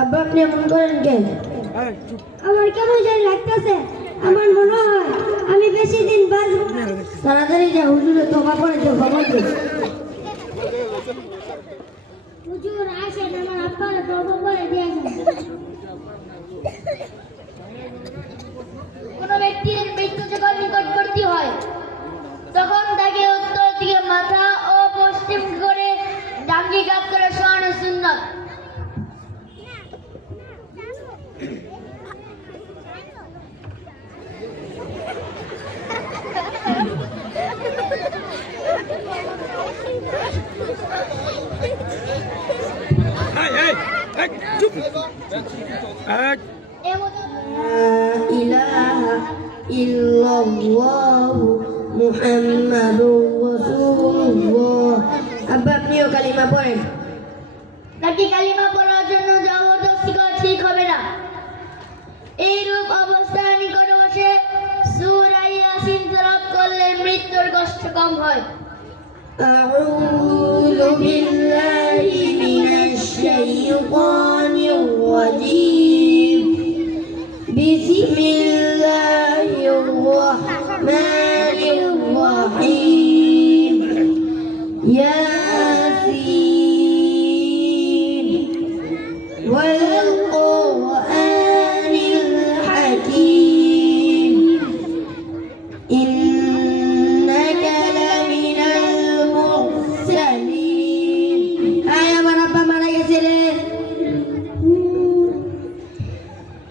আব্বা আপনি এমন করেন কেন? আমার কেমন জানি লাগতেছে। আমার মনে হয় আমি বেশি দিন বাঁচব না। তাড়াতাড়ি যা হুজুরে তোবা করে দে বাবা দে। হুজুর আসেন আমার আব্বারে তওবা করে দিয়েছেন। কোন ব্যক্তির মৃত্যু যখন নিকটবর্তী হয় তখন তাকে উত্তর দিকে মাথা ও পশ্চিম করে ডাঙ্গি কাত করে শোয়ানো সুন্নাত। ইলাহা ইল্লাল্লাহ মুহাম্মাদুর রাসূলুল্লাহ। আব্বা আপনিও কালিমা পড়েন। নাকি কালিমা পড়ার জন্য জবরদস্তি করা ঠিক হবে না। এইরূপ অবস্থার নিকট বসে সূরা ইয়াসিন তেলাওয়াত করলে মৃত্যুর কষ্ট কম হয়। أعوذ بالله من الشيطان الرجيم بسم الله الرحمن الرحيم ياسين والقرآن الحكيم إنك لمن المرسلين آية مرحبا মারা গেছে রে।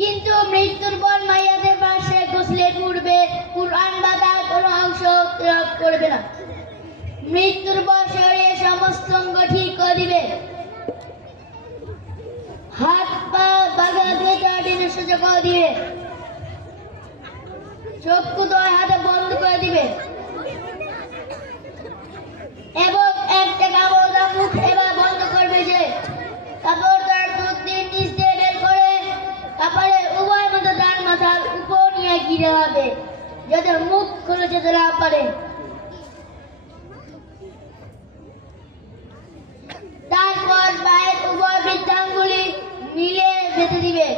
কিন্তু মৃত্যুর পর মাইয়াদের পাশে গোসলের পূর্বে কুরআন বা তার কোনো অংশ তেলাওয়াত করবে না। মৃত্যুর পর শরীরের সমস্ত অঙ্গ ঠিক করে দিবে। হাত পা বাগা দিয়ে চারদিনে সোজা করে দিবে। চক্ষু দুই হাতে বন্ধ করে দিবে এবং একটা কাপড় দ্বারা মুখ এবার বন্ধ করবে। যে কাপড় তার মুখ দিয়ে নিচ দিয়ে বের করে কাপড়ের উভয় মাথা তার মাথার উপর নিয়ে গিরে হবে যাতে মুখ খুলে যেতে না পারে। তারপর পায়ের উভয় বৃদ্ধাঙ্গুলি মিলে যেতে দিবে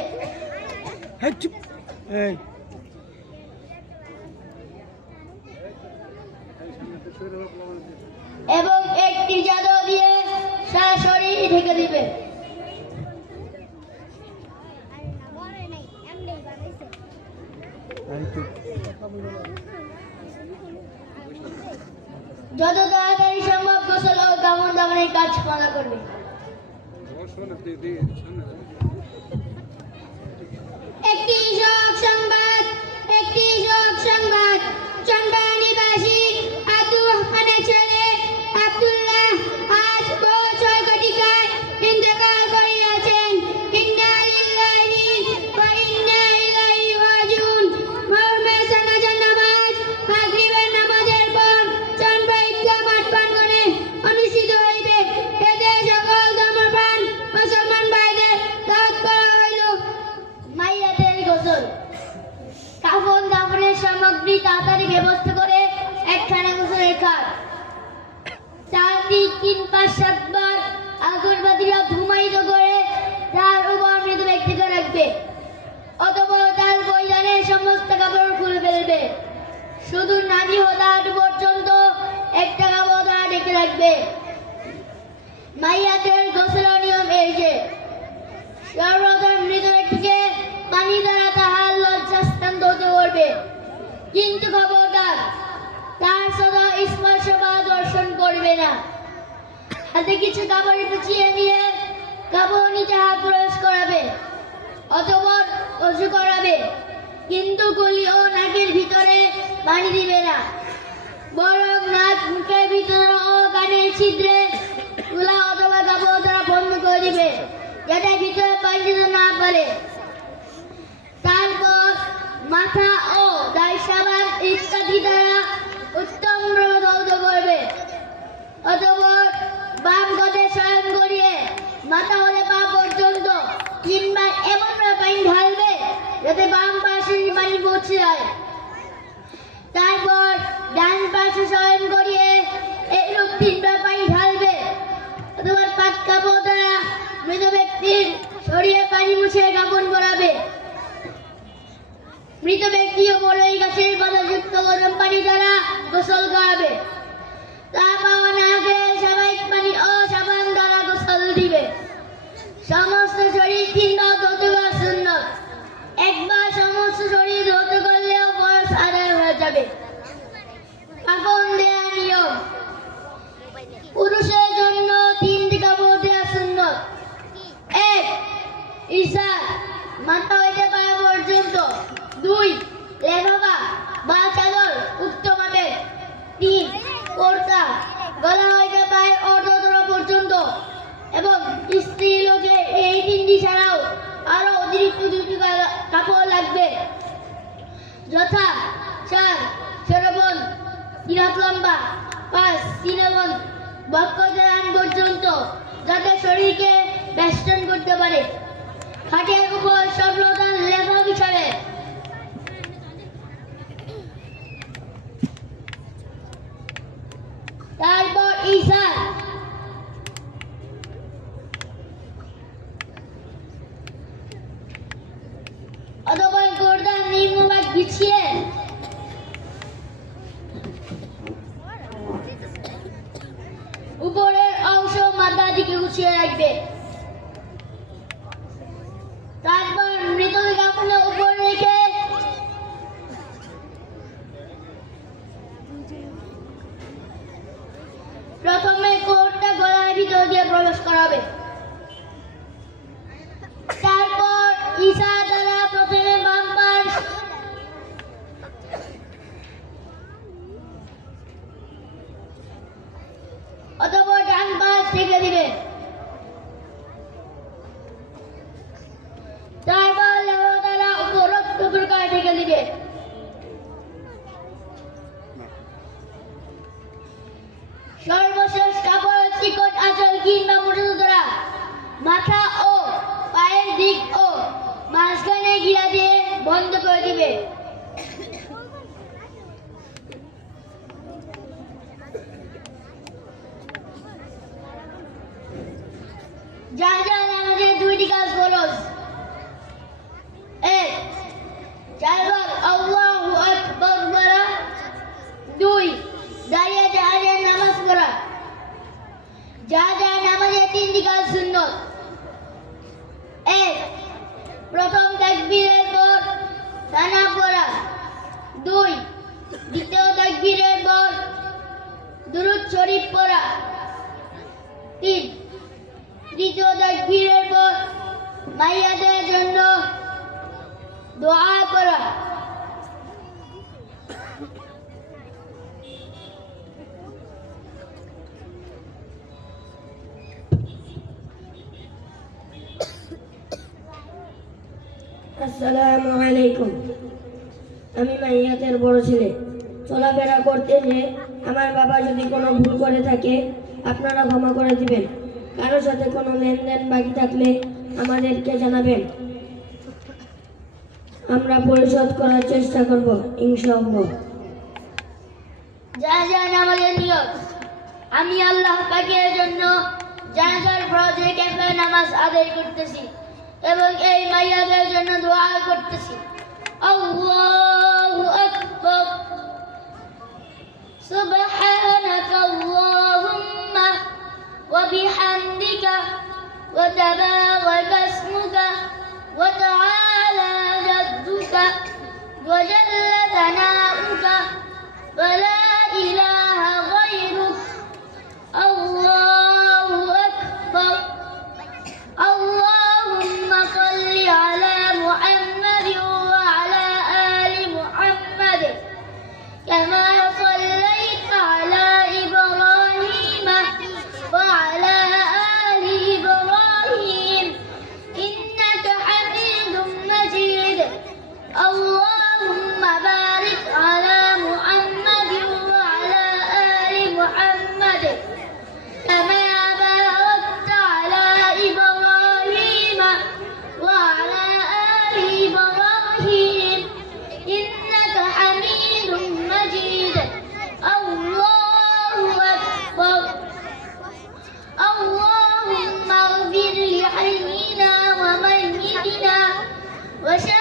এবং একটি জাদু দিয়ে সারা শরীর ঢেকে দিবে। যত তাড়াতাড়ি সম্ভব গোসল ও কামড় দামনের কাজ পালা করবে। একটি শোক সংবাদ, একটি শোক সংবাদ। চন্দ্রা নিবাসী আব্দুর রহমানের ছেলে আব্দুল্লাহ আজ ভোর 6 ঘটিকায় ইন্তেকাল করিয়াছেন। ইন্না লিল্লাহি ওয়া ইন্না ইলাইহি রাজিউন। মরহুমের জানাজার নামাজ মাগরিবের নামাজের পর চন্দ্রা ঈদগাহ মাঠ প্রাঙ্গণে অনুষ্ঠিত হইবে। এতে সকল ধর্মপ্রাণ মুসলমান ভাইদের দাওয়াত করা হইল। মাইয়াদের গোসল কাফন দাফনের সামগ্রী তাড়াতাড়ি ব্যবস্থা করে একখানা গোসলের খাট 4 3 5 7 বার আগরবাতিরা ধুমায়িত করে তার উপর মৃত ব্যক্তিকে রাখবে। অতঃপর তার পরিধানের সমস্ত কাপড় খুলে ফেলবে। শুধু নাভি হতে হাঁটু পর্যন্ত একটা কাপড় দ্বারা ঢেকে রাখবে। মাইয়াদের গোসলের নিয়ম এই যে সর্বপ্রথম মৃত ব্যক্তিকে পানি দ্বারা তাহার লজ্জাস্থান ধৌত করবে, কিন্তু খবরদার তার সদা স্পর্শ বা দর্শন করবে না। হাতে কিছু কাপড় পেঁচিয়ে নিয়ে কাপড় নিচে হাত প্রবেশ করাবে, অতঃপর অজু করাবে, কিন্তু গলি ও নাকের ভিতরে পানি দিবে না, বরং নাক মুখের ভিতরে ও কানের ছিদ্রে তুলা অথবা কাপড় দ্বারা বন্ধ করে দিবে যাতে ভিতরে পানি দিতে না পারে। তারপর মাথা ও দাড়ি সাবান ইত্যাদি দ্বারা উত্তম ধৌত করবে। অতঃপর বাম কাঁধে শয়ন করিয়ে মাথা হলে পা পর্যন্ত 3 বার এমনভাবে পানি ঢালবে যাতে বাম পাশে পানি পৌঁছে যায়। তারপর ডান পাশে শয়ন করিয়ে এরূপ 3 বার পানি ঢালবে। ছড়িয়ে পানি মুছে কাপড় পরাবে। মৃত ব্যক্তি ও বড়ই গাছের পাতাযুক্ত গরম পানি দ্বারা গোসল করাবে। তা পাওয়া না গেলে স্বাভাবিক পানি ও সাবান দ্বারা গোসল দিবে। সমস্ত শরীর 3 বার ধৌত করা সুন্নত। একবার সমস্ত শরীর ধৌত করলেও ফরজ আদায় হয়ে যাবে। কাফন দেয়া নিয়ম: পুরুষের জন্য 3টি কাপড় দেয়া সুন্নত। 1. ইজার, মাথা হইতে পা পর্যন্ত। 2. লেফাফা বা চাদর উক্ত মাপের। 3. কুর্তা, গলা হইতে পায়ের অর্ধতলা পর্যন্ত। এবং স্ত্রী লোকের এই 3টি ছাড়াও আরো অতিরিক্ত 2টি কাপড় লাগবে, যথা 4. শেরবন, 3 হাত লম্বা। 5. সিনেবন, বক্ষদান পর্যন্ত, যাতে শরীরকে বেষ্টন করতে পারে। খাটের উপর সর্বদান লেফা বিছাবে। তারপর ইসার, অথবা গোর্দার নিম্নভাগ বিছিয়ে উপরের অংশ মাথার দিকে গুছিয়ে রাখবে। তারপর মৃতদেহ কাপড়ের উপর রেখে প্রথমে কোটটা গলার ভিতর দিয়ে প্রবেশ করাবে। তারপর ঈশা দ্বারা প্রথমে বাম পাশ অথবা ডান পাশ ঢেকে দিবে। তারপর লেহু দ্বারা উপরোক্ত প্রকার ঢেকে দিবে। সর্বশেষ কাপড় চিকট আঁচল কিংবা মোটর দ্বারা মাথা ও পায়ের দিক ও মাঝখানে ঘিরা দিয়ে বন্ধ করে দিবে। জানাজা নামাজের 2টি কাজ ফরজ। 1. 4 বার আল্লাহু আকবার বলা। 2. দাঁড়িয়ে জানাজার নামাজ পড়া। জানাজার নামাজের 3টি কাজ সুন্নত। 1. প্রথম তাকবীরের পর সানা পড়া। 2. দ্বিতীয় তাকবীরের পর দুরূদ শরীফ পড়া। 3. তৃতীয় তাকবীরের পর মাইয়াদের জন্য দোয়া করা। আসসালামু আলাইকুম। আমি মাইয়াতের বড় ছেলে। চলাফেরা করতে যে আমার বাবা যদি কোনো ভুল করে থাকে আপনারা ক্ষমা করে দিবেন। কারোর সাথে কোনো লেনদেন বাকি থাকলে আমাদেরকে জানাবেন, আমরা পরিশোধ করার চেষ্টা করব ইনশাআল্লাহ। জানাজা নামাজের নিয়ত: আমি আল্লাহ পাকের জন্য জানাজার ফরজে কিফায়া নামাজ আদায় করতেছি এবং এই মাইয়াদের জন্য দোয়া করতেছি। আল্লাহু আকবার। সুবহানাকা আল্লাহুম্মা ওয়া বিহামদিকা ওয়া তাবারাকা ইসমুকা ওয়া তাআলা জাদ্দুকা ওয়া জাল্লা সানাউকা ওয়া লা ইলাহা গায়রুক। আল্লাহু আকবার। اللهم صل على محمد وعلى آل محمد كما صليت على إبراهيم وعلى آل إبراهيم إنك حميد مجيد. اللهم بارك على محمد وعلى বসে